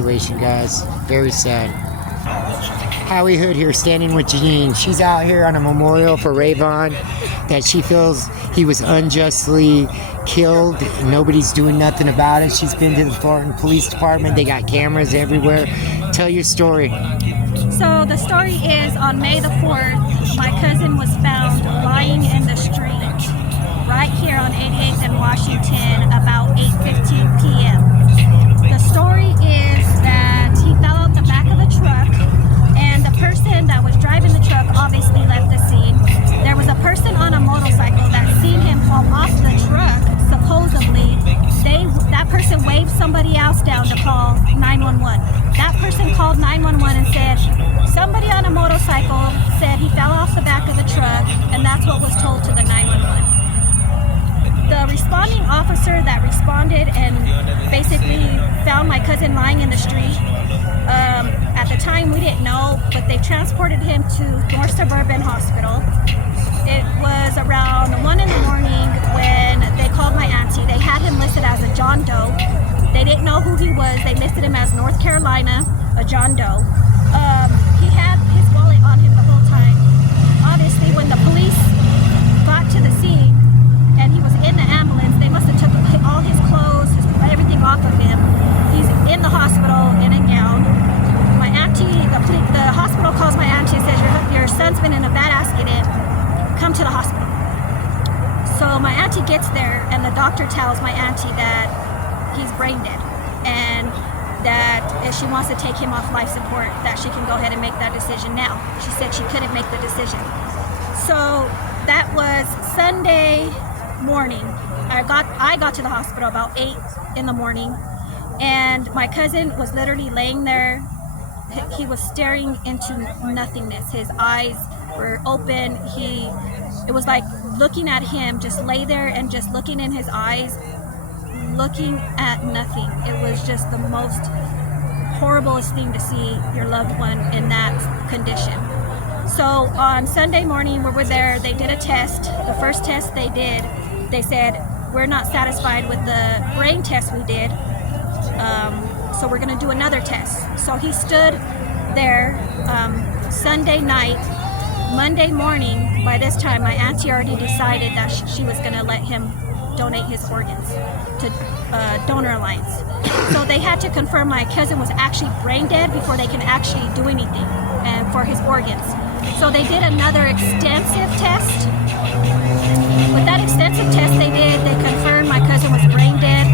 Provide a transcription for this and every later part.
situation, guys. Very sad. Howie Hood here, standing with Janine. She's out here on a memorial for Rayvon that she feels he was unjustly killed. Nobody's doing nothing about it. She's been to the Thornton Police Department. They got cameras everywhere. Tell your story. So the story is, on May the 4th, my cousin was found lying in the street right here on 88th and Washington about 8:15 p.m. The story is that he fell out the back of the truck, and the person that was driving the truck obviously left the scene. There was a person on a motorcycle that seen him fall off the truck. Supposedly, that person waved somebody else down to call 911. That person called 911 and said somebody on a motorcycle said he fell off the back of the truck, and that's what was told to the 911. The responding officer that responded and basically found my cousin lying in the street, at the time we didn't know, but they transported him to North Suburban Hospital. It was around 1 in the morning when they called my auntie. They had him listed as a John Doe. They didn't know who he was. They listed him as North Carolina, a John Doe. He had his wallet on him the whole time. Obviously, when the police got to the scene and he was in the ambulance, they must have took all his clothes, everything off of him. He's in the hospital in a gown. My auntie, the hospital calls my auntie and says, your son's been in a bad accident. Come to the hospital. So my auntie gets there, and the doctor tells my auntie that he's brain dead, and that if she wants to take him off life support, that she can go ahead and make that decision now. She said she couldn't make the decision. So that was Sunday morning. I got to the hospital about 8 in the morning, and my cousin was literally laying there. He was staring into nothingness. His eyes were open. It was like looking at him, just lay there and just looking in his eyes, looking at nothing. It was just the most horriblest thing to see your loved one in that condition. So on Sunday morning, we were there. They did a test. The first test they did, they said, we're not satisfied with the brain test we did, so we're going to do another test. So he stood there Sunday night. Monday morning, by this time, my auntie already decided that she was going to let him donate his organs to Donor Alliance. So they had to confirm my cousin was actually brain dead before they can actually do anything for his organs. So they did another extensive test. With that extensive test they did, they confirmed my cousin was brain dead.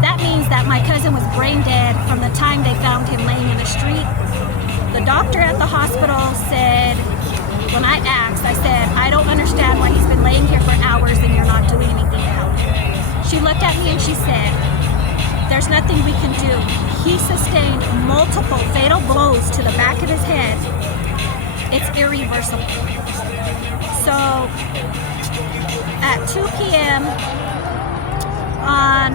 That means that my cousin was brain dead from the time they found him laying in the street. The doctor at the hospital said, when I asked, I said, I don't understand why he's been laying here for hours and you're not doing anything to help him. She looked at me and she said, there's nothing we can do. He sustained multiple fatal blows to the back of his head. It's irreversible. So at 2 p.m. on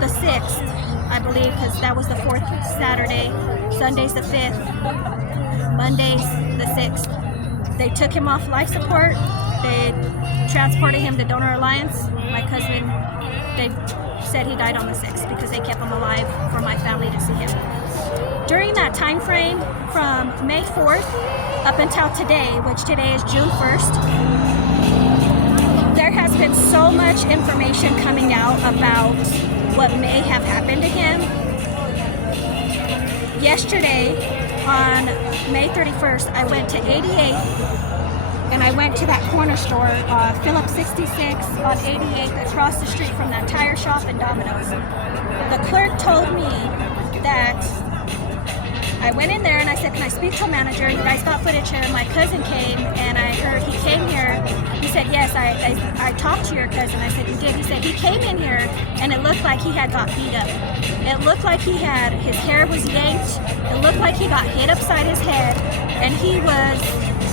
the 6th, I believe, because that was the 4th Saturday, Sunday's the 5th, Monday's the 6th. They took him off life support. They transported him to Donor Alliance. My cousin, they said he died on the 6th because they kept him alive for my family to see him. During that time frame, from May 4th up until today, which today is June 1st, there has been so much information coming out about what may have happened to him. Yesterday, on May 31st, I went to 88th and I went to that corner store, Phillips 66 on 88th, across the street from that tire shop and Domino's. The clerk told me that I went in there and I said, can I speak to a manager? You guys got footage here. My cousin came and I heard he came here. He said, yes, I talked to your cousin. I said, you did? He said, he came in here and it looked like he had got beat up. It looked like his hair was yanked. It looked like he got hit upside his head and he was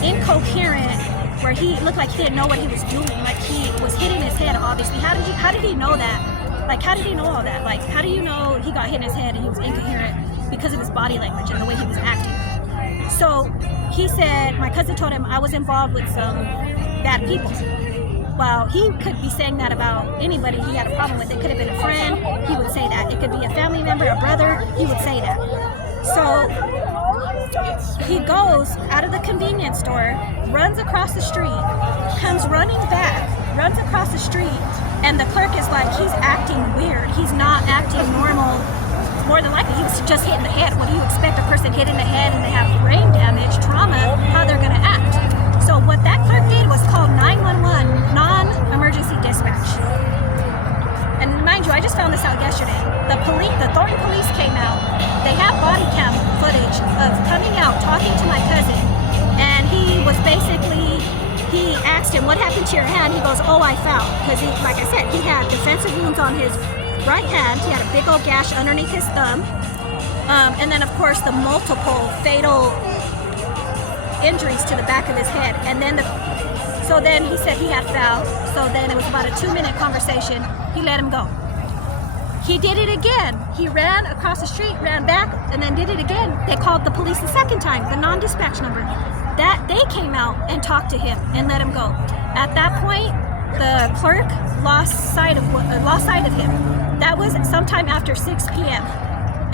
incoherent, where he looked like he didn't know what he was doing. Like he was hitting his head, obviously. How did he know that? Like, how did he know all that? Like, how do you know he got hit in his head and he was incoherent? Because of his body language and the way he was acting. So he said, my cousin told him I was involved with some bad people. Well, he could be saying that about anybody he had a problem with. It could have been a friend. He would say that. It could be a family member, a brother. He would say that. So he goes out of the convenience store, runs across the street, comes running back, runs across the street, and the clerk is like, he's acting weird. He's not acting normal. More than likely, he was just hit in the head. What do you expect a person hit in the head and they have brain damage, trauma, how they're going to act? So what that clerk did was call 911, non-emergency dispatch. And mind you, I just found this out yesterday. The Thornton police came out. They have body cam footage of coming out, talking to my cousin, and he asked him, what happened to your hand? He goes, oh, I fell. Because like I said, he had defensive wounds on his right hand. He had a big old gash underneath his thumb. And then, of course, the multiple fatal injuries to the back of his head. And then so then he said he had fell. So then it was about a 2-minute conversation. He let him go. He did it again. He ran across the street, ran back, and then did it again. They called the police the second time, the non-dispatch number. That they came out and talked to him and let him go. At that point, the clerk lost sight of him. That was sometime after 6 p.m.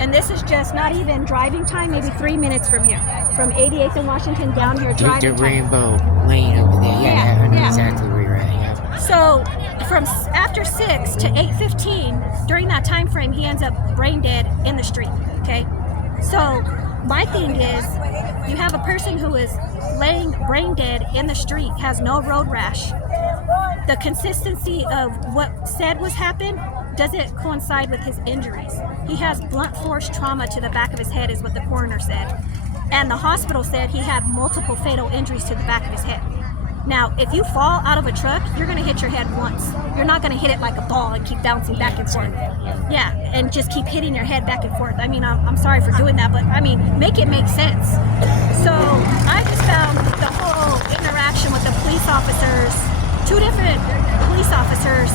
And this is just not even driving time, maybe 3 minutes from here. From 88th and Washington down here, driving The time. Rainbow Lane over there. Yeah, I know exactly where you're at. Yeah. So from after 6 to 8:15, during that time frame, he ends up brain dead in the street, okay? So my thing is, you have a person who is laying brain dead in the street, has no road rash. The consistency of what said was happened doesn't coincide with his injuries. He has blunt force trauma to the back of his head is what the coroner said. And the hospital said he had multiple fatal injuries to the back of his head. Now, if you fall out of a truck, you're going to hit your head once. You're not going to hit it like a ball and keep bouncing back and forth. Yeah, and just keep hitting your head back and forth. I mean, I'm sorry for doing that, but I mean, make it make sense. So I just found the whole interaction with the police officers, 2 different police officers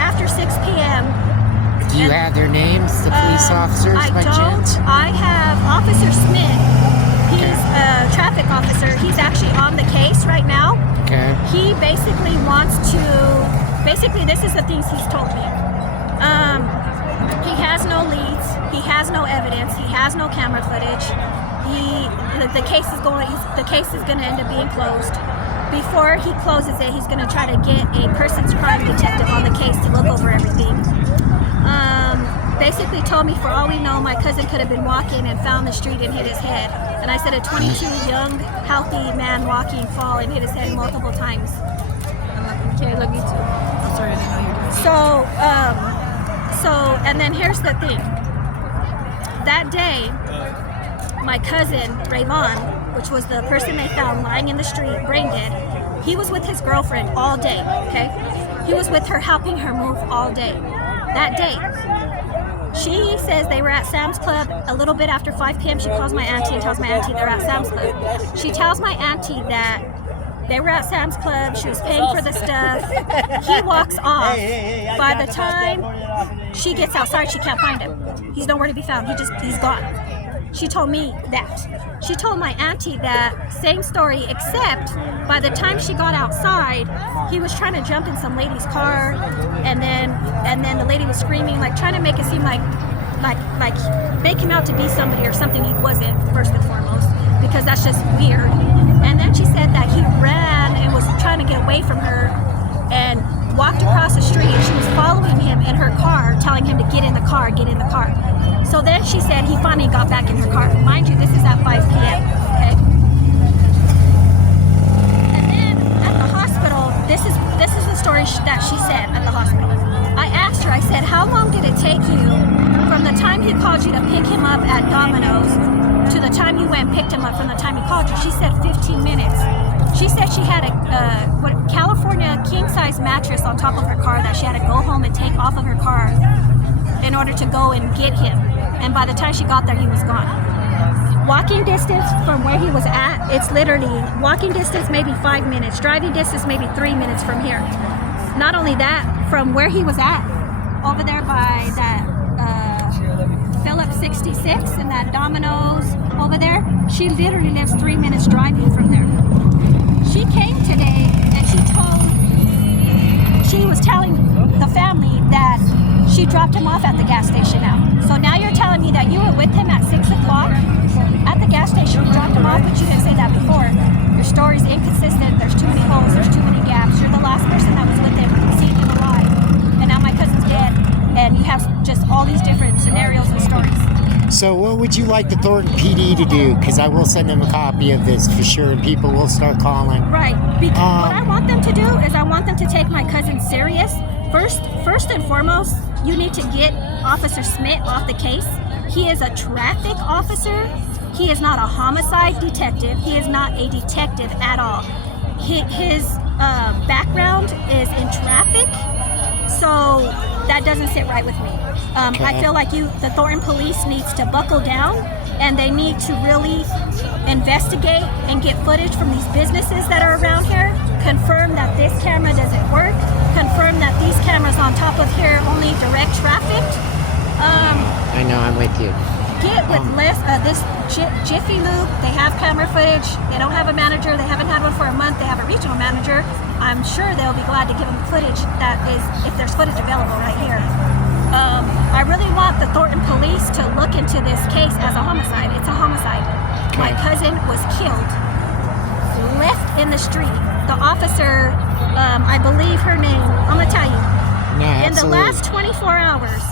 after 6 p.m. Do you have their names, the police officers, by chance? I have Officer Smith. He's a traffic officer. He's actually on the case right now. Okay. He basically wants to, this is the things he's told me. He has no leads. He has no evidence. He has no camera footage. The case is going to end up being closed. Before he closes it, he's going to try to get a person's crime detective on the case to look over everything. Basically told me, for all we know, my cousin could have been walking and found the street and hit his head. And I said a 22 young, healthy man walking, fall and hit his head multiple times. Okay, I love you too. I'm sorry, I didn't know you were doing So, and then here's the thing. That day, my cousin, Rayvon, which was the person they found lying in the street, brain dead, he was with his girlfriend all day, okay? He was with her, helping her move all day. That day, she says they were at Sam's Club a little bit after 5 p.m. She calls my auntie and tells my auntie they're at Sam's Club. She tells my auntie that they were at Sam's Club, she was paying for the stuff. He walks off. By the time she gets outside, she can't find him. He's nowhere to be found. He's gone. She told me that. She told my auntie that same story, except by the time she got outside, he was trying to jump in some lady's car, and then the lady was screaming, like trying to make it seem like make him out to be somebody or something he wasn't, first and foremost, because that's just weird. And then she said that he ran and was trying to get away from her and walked across the street. She was following him in her car, telling him to get in the car, get in the car. So then she said he finally got back in her car. Mind you, this is at 5 p.m., okay? And then at the hospital, this is the story that she said at the hospital. I asked her, I said, how long did it take you from the time he called you to pick him up at Domino's to the time you went and picked him up from the time he called you? She said 15 minutes. She said she had a California king-size mattress on top of her car that she had to go home and take off of her car in order to go and get him. And by the time she got there, he was gone. Walking distance from where he was at, it's literally walking distance maybe 5 minutes, driving distance maybe 3 minutes from here. Not only that, from where he was at, over there by that Phillips 66 and that Domino's over there, she literally lives 3 minutes driving from there. She came today and she told dropped him off at the gas station now. So now you're telling me that you were with him at 6 o'clock at the gas station. You dropped him off, but you didn't say that before. Your story's inconsistent. There's too many holes. There's too many gaps. You're the last person that was with him, seeing him alive. And now my cousin's dead. And you have just all these different scenarios and stories. So what would you like the Thornton PD to do? Because I will send them a copy of this for sure, and people will start calling. Right. Because what I want them to do is I want them to take my cousin serious. First and foremost, you need to get Officer Smith off the case. He is a traffic officer. He is not a homicide detective. He is not a detective at all. His background is in traffic, so that doesn't sit right with me. I feel like the Thornton police needs to buckle down, and they need to really investigate and get footage from these businesses that are around here, confirm that this camera doesn't work, confirm that these cameras on top of here only direct traffic. I know, I'm with you. Get with this Jiffy Lube. They have camera footage. They don't have a manager. They haven't had one for a month. They have a regional manager. I'm sure they'll be glad to give them footage that is, if there's footage available right here. I really want the Thornton police to look into this case as a homicide. It's a homicide. Okay. My cousin was killed, left in the street. The officer, I believe her name, I'm gonna tell you. No, in the absolutely. last 24 hours,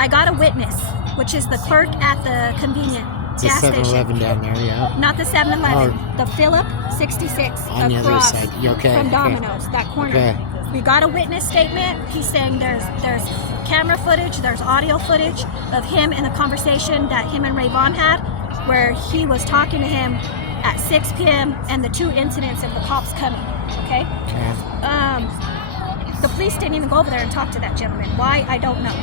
I got a witness, which is the clerk at the convenient It's a gas 7-Eleven station. down there, yeah. Not the 7-Eleven, the Phillip 66 On the other across side. Okay, from okay. Domino's, that corner. Okay. We got a witness statement. He's saying there's camera footage, there's audio footage of him in a conversation that him and Rayvon had, where he was talking to him at 6 p.m. and the 2 incidents of the cops coming. Okay. The police didn't even go over there and talk to that gentleman. Why? I don't know.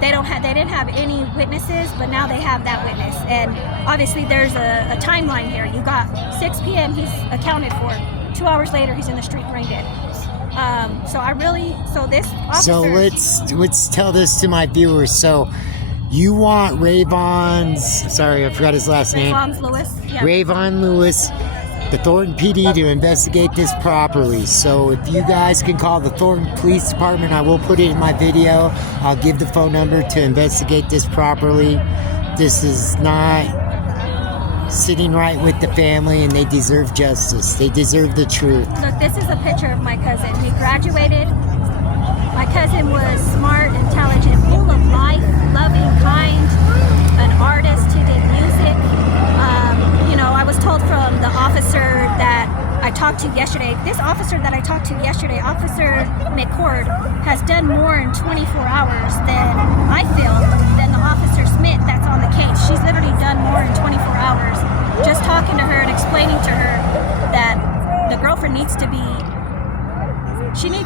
They didn't have any witnesses, but now they have that witness. And obviously there's a timeline here. You got 6 p.m. he's accounted for. 2 hours later he's in the street brain dead. So this officer, So let's tell this to my viewers. So you want Rayvon's, sorry, I forgot his last name. Rayvon Lewis. Yeah. Rayvon Lewis, the Thornton PD, to investigate this properly. So if you guys can call the Thornton Police Department, I will put it in my video. I'll give the phone number to investigate this properly. This is not sitting right with the family, and they deserve justice. They deserve the truth. Look, this is a picture of my cousin. He graduated. My cousin was smart, intelligent, full of life, loving, kind, an artist. He did music. I was told from the officer that I talked to yesterday, this officer that I talked to yesterday, Officer McCord, has done more in 24 hours than I feel than the Officer Smith that's on the case. She's literally done more in 24 hours just talking to her and explaining to her that the girlfriend needs to be,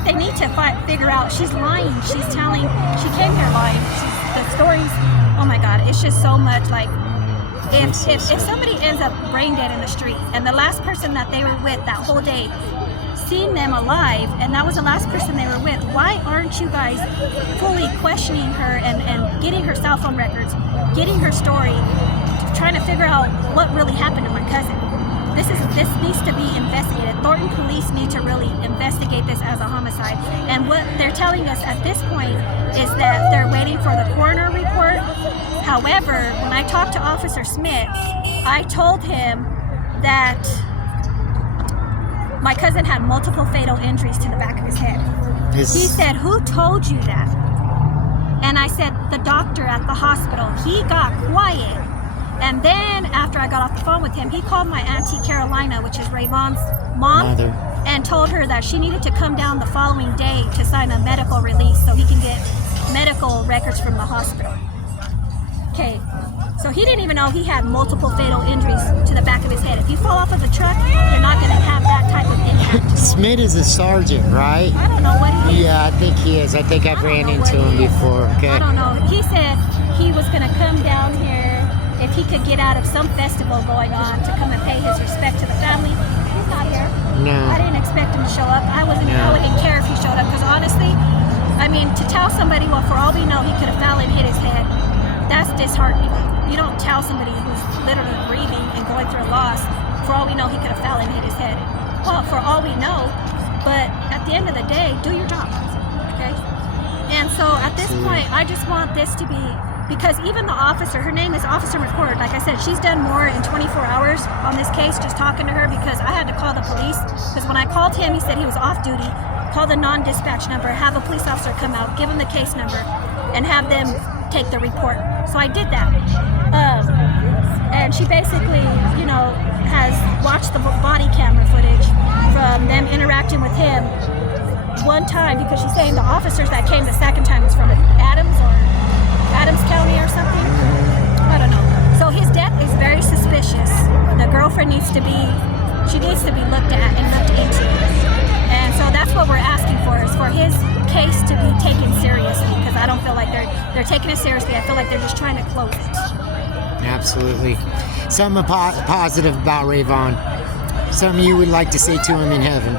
they need to figure out, she's lying, she came here lying. The stories, oh my God, it's just so much like, if somebody ends up brain dead in the street and the last person that they were with that whole day seen them alive and that was the last person they were with, why aren't you guys fully questioning her and getting her cell phone records, getting her story, trying to figure out what really happened to my cousin? This needs to be investigated. Thornton police need to really investigate this as a homicide. And what they're telling us at this point is that they're waiting for the coroner report. However, when I talked to Officer Smith, I told him that my cousin had multiple fatal injuries to the back of his head. He said, "Who told you that?" And I said, "The doctor at the hospital." He got quiet. And then after I got off the phone with him, he called my Auntie Carolina, which is Rayvon's mom, and told her that she needed to come down the following day to sign a medical release so he can get medical records from the hospital. Okay, so he didn't even know he had multiple fatal injuries to the back of his head. If you fall off of a truck, you're not going to have that type of impact. Smith is a sergeant, right? I don't know what he is. Yeah, I think he is. I think I've ran into him before. Okay. I don't know. He said he was going to come down here if he could get out of some festival going on to come and pay his respect to the family. He's not here. No. I didn't expect him to show up. I wouldn't care if he showed up because honestly, I mean, to tell somebody, well, for all we know, he could have fell and hit his head, that's disheartening. You don't tell somebody who's literally grieving and going through a loss, for all we know, he could have fell and hit his head. Well, for all we know, but at the end of the day, do your job, okay? And so at this point, I just want this to be, because even the officer, her name is Officer McCord, like I said, she's done more in 24 hours on this case, just talking to her, because I had to call the police, because when I called him, he said he was off duty, call the non-dispatch number, have a police officer come out, give him the case number, and have them take the report. So I did that. And she basically, you know, has watched the body camera footage from them interacting with him one time, because she's saying the officers that came the second time was from Adams County or something. I don't know. So his death is very suspicious. The girlfriend needs to be looked at and looked into. And so that's what we're asking for, is for his case to be taken seriously, because I don't feel like they're taking it seriously. I feel like they're just trying to close it. Absolutely. Something positive about Rayvon. Something you would like to say to him in heaven.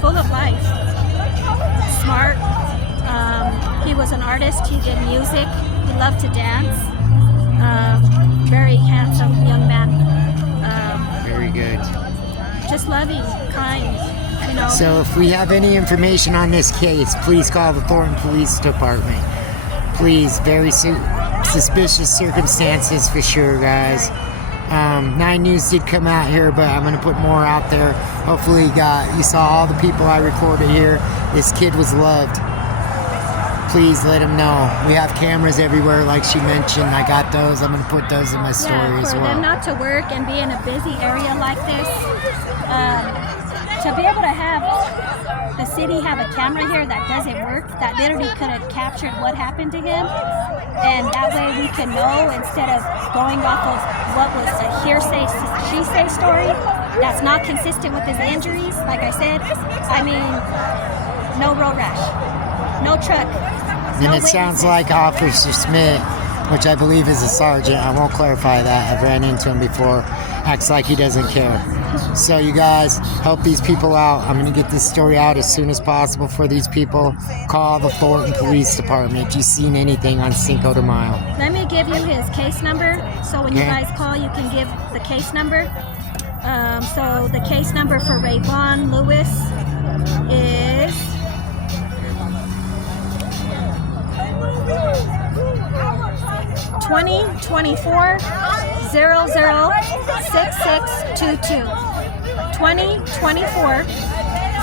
Full of life. Smart. He was an artist. He did music. He loved to dance. Very handsome young man. Very good. Just loving, kind, you know. So if we have any information on this case, please call the Thornton Police Department. Please, very suspicious circumstances for sure, guys. 9 News did come out here, but I'm going to put more out there. Hopefully you saw all the people I recorded here. This kid was loved. Please let him know. We have cameras everywhere, like she mentioned. I got those. I'm going to put those in my story as well. For them not to work and be in a busy area like this, to be able to have the city have a camera here that doesn't work, that literally could have captured what happened to him, and that way we can know, instead of going off of what was a hearsay, she-say story that's not consistent with his injuries. Like I said, I mean, no road rash, no truck. And it sounds like Officer Smith, which I believe is a sergeant, I won't clarify that, I've ran into him before, acts like he doesn't care. So you guys, help these people out. I'm going to get this story out as soon as possible for these people. Call the Thornton Police Department if you've seen anything on Cinco de Mayo. Let me give you his case number, so when you guys call, you can give the case number. So the case number for Rayvon Lewis is 2024 006622. 2024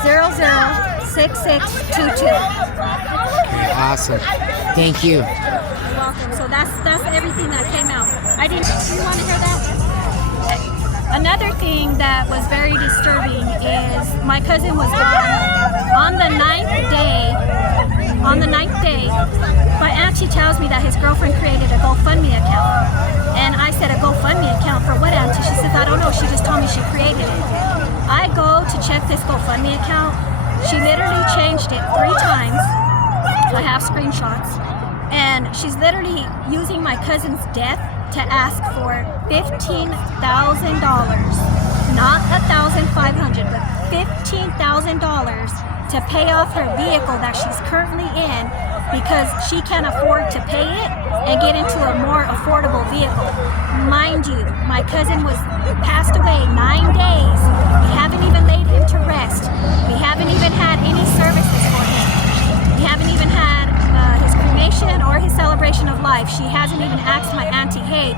006622. Okay, awesome. Thank you. You're welcome. So that's everything that came out. I didn't. You want to hear that? Another thing that was very disturbing is my cousin was gone on the ninth day. On the ninth day, my aunt, she tells me that his girlfriend created a GoFundMe account. And I said, a GoFundMe account for what, auntie? She says, I don't know. She just told me she created it. I go to check this GoFundMe account. She literally changed it 3 times. I have screenshots. And she's literally using my cousin's death to ask for $15,000. Not $1,500, but $15,000 to pay off her vehicle that she's currently in, because she can't afford to pay it and get into a more affordable vehicle. Mind you, my cousin was passed away 9 days. We haven't even laid him to rest. We haven't even had any services for him. We haven't even had his cremation or his celebration of life. She hasn't even asked my auntie, hey,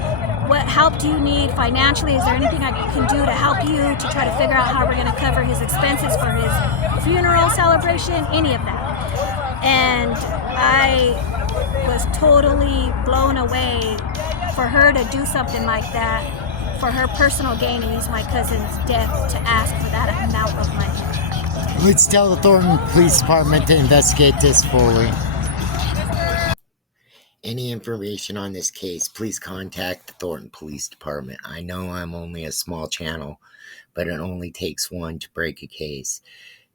what help do you need financially? Is there anything I can do to help you, to try to figure out how we're going to cover his expenses for his funeral celebration, any of that. And I was totally blown away for her to do something like that, for her personal gain, and use my cousin's death to ask for that amount of money. Let's tell the Thornton Police Department to investigate this fully. Any information on this case, please contact the Thornton Police Department. I know I'm only a small channel, but it only takes one to break a case.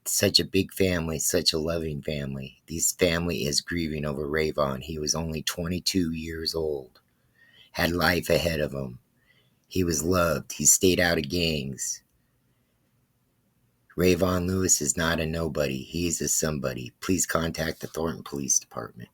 It's such a big family, such a loving family. This family is grieving over Rayvon. He was only 22 years old, had life ahead of him. He was loved. He stayed out of gangs. Rayvon Lewis is not a nobody. He is a somebody. Please contact the Thornton Police Department.